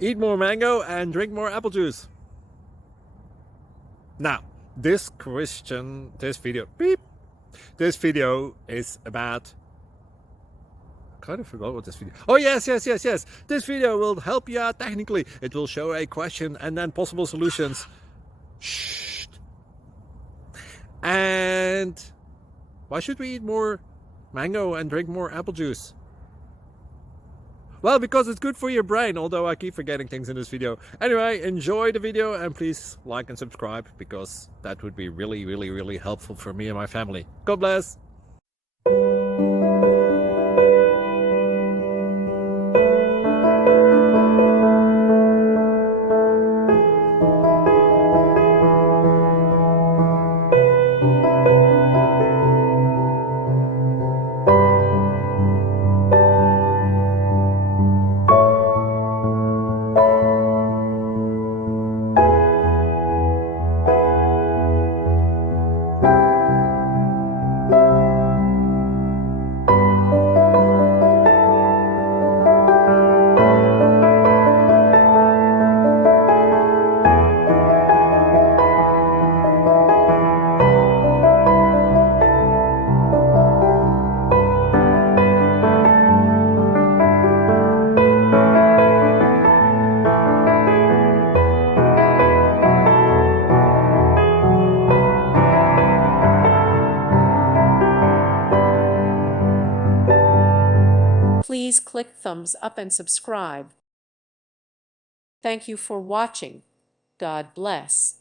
Eat more mango and drink more apple juice. Now, this video is about, I kind of forgot what this video. Oh, yes. This video will help you out technically. It will show a question and then possible solutions. Shh. And why should we eat more mango and drink more apple juice? Well, because it's good for your brain, although I keep forgetting things in this video. Anyway, enjoy the video and please like and subscribe, because that would be really helpful for me and my family. God bless! Please click thumbs up and subscribe. Thank you for watching. God bless.